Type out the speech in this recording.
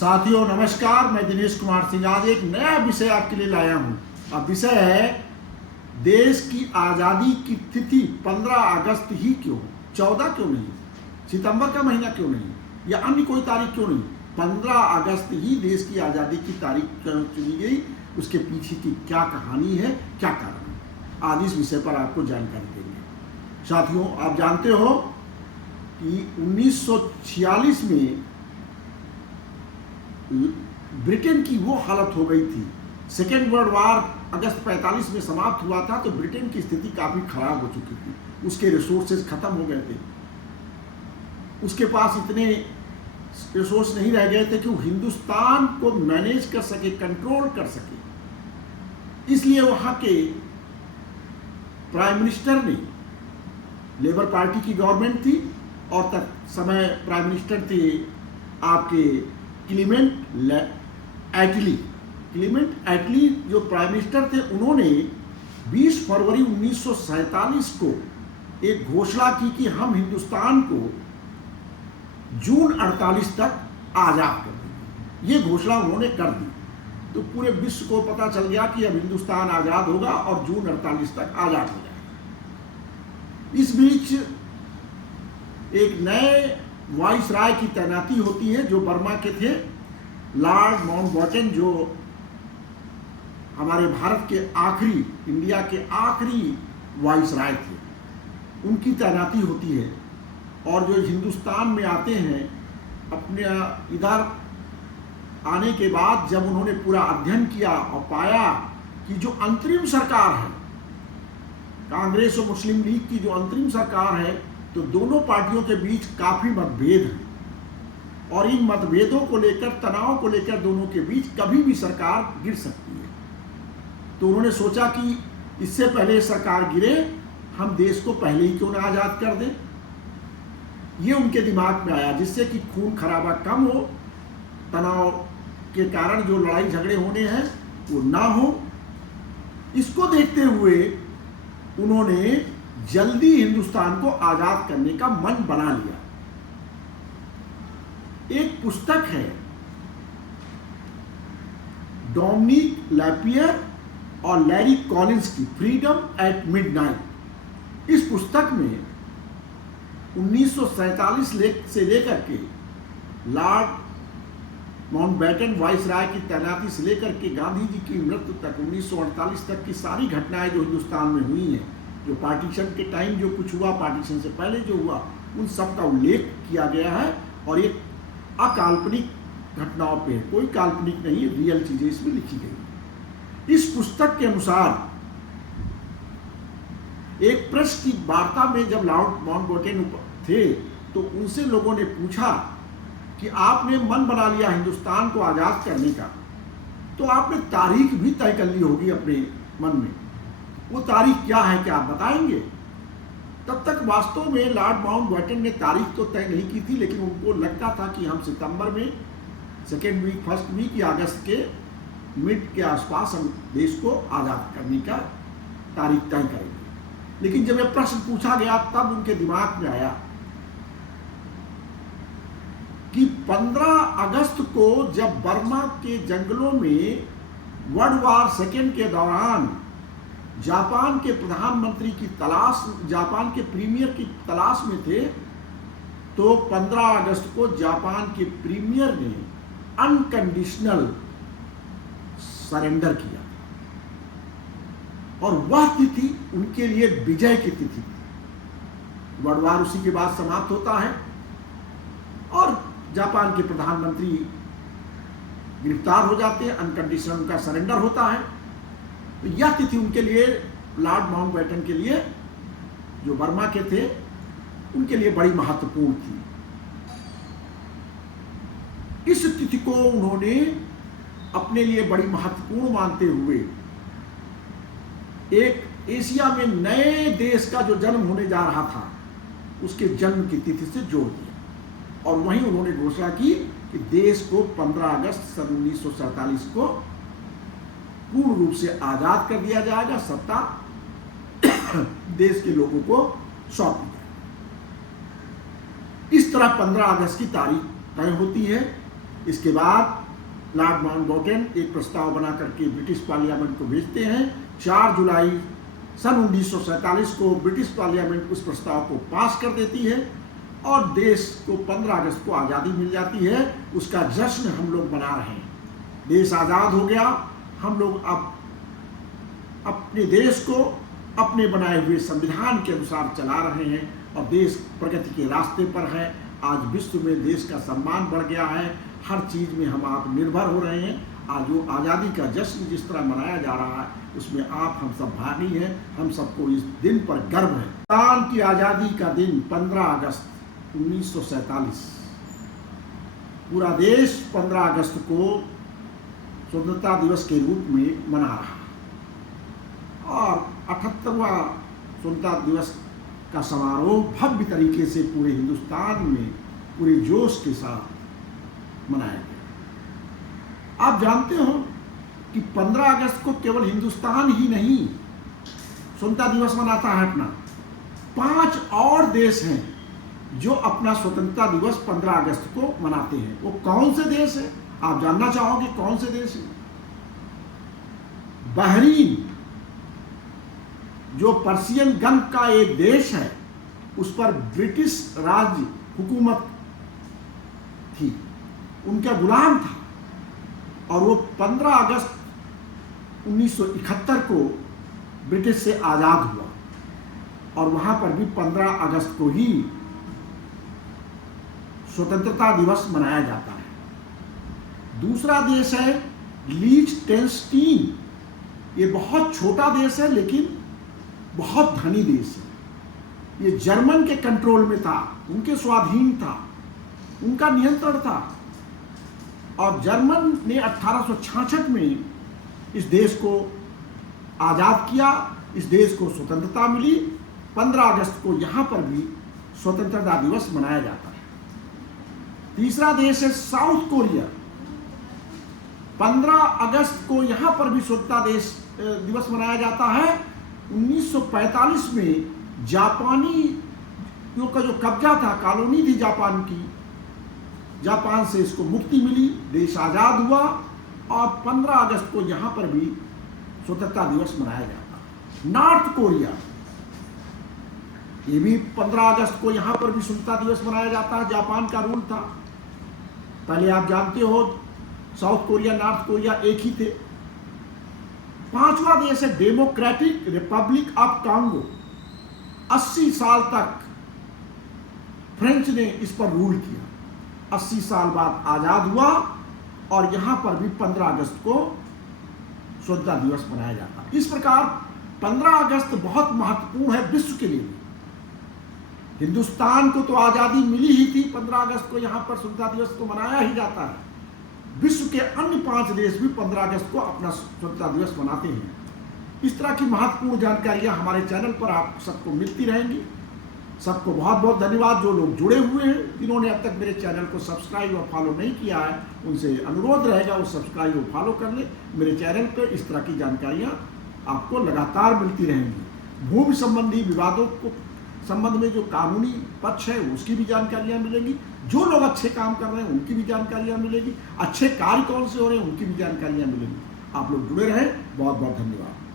साथियों नमस्कार, मैं दिनेश कुमार सिंह आज एक नया विषय आपके लिए लाया हूं। अब विषय है देश की आज़ादी की तिथि 15 अगस्त ही क्यों, 14 क्यों नहीं, सितंबर का महीना क्यों नहीं, या अन्य कोई तारीख क्यों नहीं। 15 अगस्त ही देश की आज़ादी की तारीख क्यों चुनी गई, उसके पीछे की क्या कहानी है, क्या कारण है, आज इस विषय पर आपको जानकारी देंगे। साथियों, आप जानते हो कि 1946 में ब्रिटेन की वो हालत हो गई थी। सेकेंड वर्ल्ड वार अगस्त 45 में समाप्त हुआ था, तो ब्रिटेन की स्थिति काफ़ी खराब हो चुकी थी। उसके रिसोर्सेज खत्म हो गए थे, उसके पास इतने रिसोर्स नहीं रह गए थे कि वो हिंदुस्तान को मैनेज कर सके, कंट्रोल कर सके। इसलिए वहाँ के प्राइम मिनिस्टर ने, लेबर पार्टी की गवर्नमेंट थी और तक समय प्राइम मिनिस्टर थे आपके क्लीमेंट एटली जो प्राइम मिनिस्टर थे, उन्होंने 20 फरवरी 1947 को एक घोषणा की कि हम हिंदुस्तान को जून 48 तक आज़ाद कर देंगे। ये घोषणा उन्होंने कर दी, तो पूरे विश्व को पता चल गया कि अब हिंदुस्तान आज़ाद होगा और जून 48 तक आज़ाद हो जाएगा। इस बीच एक नए वाइसराय की तैनाती होती है जो बर्मा के थे, लॉर्ड माउंटबेटन, जो हमारे भारत के आखिरी, इंडिया के आखिरी वाइसराय थे, उनकी तैनाती होती है। और जो हिंदुस्तान में आते हैं, अपने इधर आने के बाद जब उन्होंने पूरा अध्ययन किया और पाया कि जो अंतरिम सरकार है, कांग्रेस और मुस्लिम लीग की जो अंतरिम सरकार है, तो दोनों पार्टियों के बीच काफ़ी मतभेद हैं और इन मतभेदों को लेकर, तनाव को लेकर दोनों के बीच कभी भी सरकार गिर सकती है। तो उन्होंने सोचा कि इससे पहले सरकार गिरे, हम देश को पहले ही क्यों ना आज़ाद कर दें। ये उनके दिमाग में आया, जिससे कि खून खराबा कम हो, तनाव के कारण जो लड़ाई झगड़े होने हैं वो ना हो। इसको देखते हुए उन्होंने जल्दी हिंदुस्तान को आज़ाद करने का मन बना लिया। एक पुस्तक है डोमिनिक लैपियर और लैरी कॉलिंस की, फ्रीडम एट मिडनाइट। इस पुस्तक में 1947 से लेकर के लॉर्ड माउंटबेटन वाइसराय की तैनाती से लेकर के गांधी जी की मृत्यु तक 1948 तक की सारी घटनाएं जो हिंदुस्तान में हुई हैं, जो पार्टीशन के टाइम जो कुछ हुआ, पार्टीशन से पहले जो हुआ, उन सब का उल्लेख किया गया है। और एक अकाल्पनिक घटनाओं पे, कोई काल्पनिक नहीं, रियल चीजें इसमें लिखी गई। इस पुस्तक के अनुसार एक प्रेस की वार्ता में जब लॉर्ड माउंटबेटन थे, तो उनसे लोगों ने पूछा कि आपने मन बना लिया हिंदुस्तान को आज़ाद करने का, तो आपने तारीख भी तय कर ली होगी अपने मन में, वो तारीख क्या है, क्या आप बताएंगे। तब तक वास्तव में लॉर्ड माउंटबेटन ने तारीख तो तय नहीं की थी, लेकिन उनको लगता था कि हम सितंबर में, सेकेंड वीक, फर्स्ट वीक या अगस्त के मिड के आसपास हम देश को आज़ाद करने का तारीख तय करेंगे। लेकिन जब यह प्रश्न पूछा गया, तब उनके दिमाग में आया कि 15 अगस्त को जब बर्मा के जंगलों में वर्ल्ड वार सेकेंड के दौरान जापान के प्रधानमंत्री की तलाश, जापान के प्रीमियर की तलाश में थे, तो 15 अगस्त को जापान के प्रीमियर ने अनकंडीशनल सरेंडर किया और वह तिथि उनके लिए विजय की तिथि थी। वर्ल्ड वार उसी के बाद समाप्त होता है और जापान के प्रधानमंत्री गिरफ्तार हो जाते हैं, अनकंडीशनल उनका सरेंडर होता है। तो यह तिथि उनके लिए, लॉर्ड माउंटबेटन के लिए, जो बर्मा के थे, उनके लिए बड़ी महत्वपूर्ण थी। इस तिथि को उन्होंने अपने लिए बड़ी महत्वपूर्ण मानते हुए एक एशिया में नए देश का जो जन्म होने जा रहा था, उसके जन्म की तिथि से जोड़ दिया। और वहीं उन्होंने घोषणा की कि देश को 15 अगस्त सन 1947 को पूर्ण रूप से आज़ाद कर दिया जाएगा, सत्ता देश के लोगों को सौंप दी जाएगी। इस तरह 15 अगस्त की तारीख तय होती है इसके बाद लॉर्ड माउंटबेटन एक प्रस्ताव बना करके ब्रिटिश पार्लियामेंट को भेजते हैं। 4 जुलाई सन 1947 को ब्रिटिश पार्लियामेंट उस प्रस्ताव को पास कर देती है और देश को 15 अगस्त को आज़ादी मिल जाती है। उसका जश्न हम लोग मना रहे हैं। देश आज़ाद हो गया। हम लोग अब अपने देश को अपने बनाए हुए संविधान के अनुसार चला रहे हैं और देश प्रगति के रास्ते पर है। आज विश्व में देश का सम्मान बढ़ गया है। हर चीज़ में हम आत्मनिर्भर हो रहे हैं। आज जो आज़ादी का जश्न जिस तरह मनाया जा रहा है उसमें आप हम सब भागी हैं। हम सबको इस दिन पर गर्व है। हिंदुस्तान की आज़ादी का दिन 15 अगस्त 1947। पूरा देश 15 अगस्त को स्वतंत्रता दिवस के रूप में मना रहा और 78वां स्वतंत्रता दिवस का समारोह भव्य तरीके से पूरे हिंदुस्तान में पूरे जोश के साथ मनाया गया। आप जानते हो कि 15 अगस्त को केवल हिंदुस्तान ही नहीं स्वतंत्रता दिवस मनाता है अपना। 5 और देश हैं जो अपना स्वतंत्रता दिवस 15 अगस्त को मनाते हैं। वो कौन से देश हैं? आप जानना चाहोगे कौन से देश हैं? बहरीन, जो पर्शियन गल्फ का एक देश है, उस पर ब्रिटिश राज हुकूमत थी, उनका गुलाम था और वो 15 अगस्त 1971 को ब्रिटिश से आज़ाद हुआ और वहाँ पर भी 15 अगस्त को ही स्वतंत्रता दिवस मनाया जाता है। दूसरा देश है लीechtenstein। ये बहुत छोटा देश है लेकिन बहुत धनी देश है। ये जर्मन के कंट्रोल में था, उनके स्वाधीन था, उनका नियंत्रण था और जर्मन ने 1866 में इस देश को आज़ाद किया। इस देश को स्वतंत्रता मिली। 15 अगस्त को यहाँ पर भी स्वतंत्रता दिवस मनाया जाता है। तीसरा देश है साउथ कोरिया। 15 अगस्त को यहाँ पर भी स्वतंत्रता दिवस मनाया जाता है। 1945 में जापानी का जो कब्जा था, कॉलोनी थी जापान की, जापान से इसको मुक्ति मिली, देश आज़ाद हुआ और 15 अगस्त को यहाँ पर भी स्वतंत्रता दिवस मनाया जाता है। नॉर्थ कोरिया, ये भी 15 अगस्त को यहाँ पर भी स्वतंत्रता दिवस मनाया जाता है। जापान का रूल था। पहले आप जानते हो साउथ कोरिया नॉर्थ कोरिया एक ही थे। 5वां देश है डेमोक्रेटिक रिपब्लिक ऑफ कांगो। 80 साल तक फ्रेंच ने इस पर रूल किया। 80 साल बाद आज़ाद हुआ और यहाँ पर भी 15 अगस्त को स्वतंत्रता दिवस मनाया जाता है। इस प्रकार 15 अगस्त बहुत महत्वपूर्ण है विश्व के लिए। हिंदुस्तान को तो आज़ादी मिली ही थी। 15 अगस्त को यहाँ पर स्वतंत्रता दिवस तो मनाया ही जाता है। विश्व के अन्य 5 देश भी 15 अगस्त को अपना स्वतंत्रता दिवस मनाते हैं। इस तरह की महत्वपूर्ण जानकारियाँ हमारे चैनल पर आप सबको मिलती रहेंगी। सबको बहुत बहुत धन्यवाद। जो लोग जुड़े हुए हैं, जिन्होंने अब तक मेरे चैनल को सब्सक्राइब और फॉलो नहीं किया है, उनसे अनुरोध रहेगा वो सब्सक्राइब और फॉलो कर ले। मेरे चैनल पर इस तरह की जानकारियाँ आपको लगातार मिलती रहेंगी। भूमि संबंधी विवादों को संबंध में जो कानूनी पक्ष है उसकी भी जानकारियाँ मिलेंगी। जो लोग अच्छे काम कर रहे हैं उनकी भी जानकारियाँ मिलेगी। अच्छे कार्य कौन से हो रहे हैं उनकी भी जानकारियाँ मिलेंगी। आप लोग जुड़े रहें। बहुत बहुत धन्यवाद।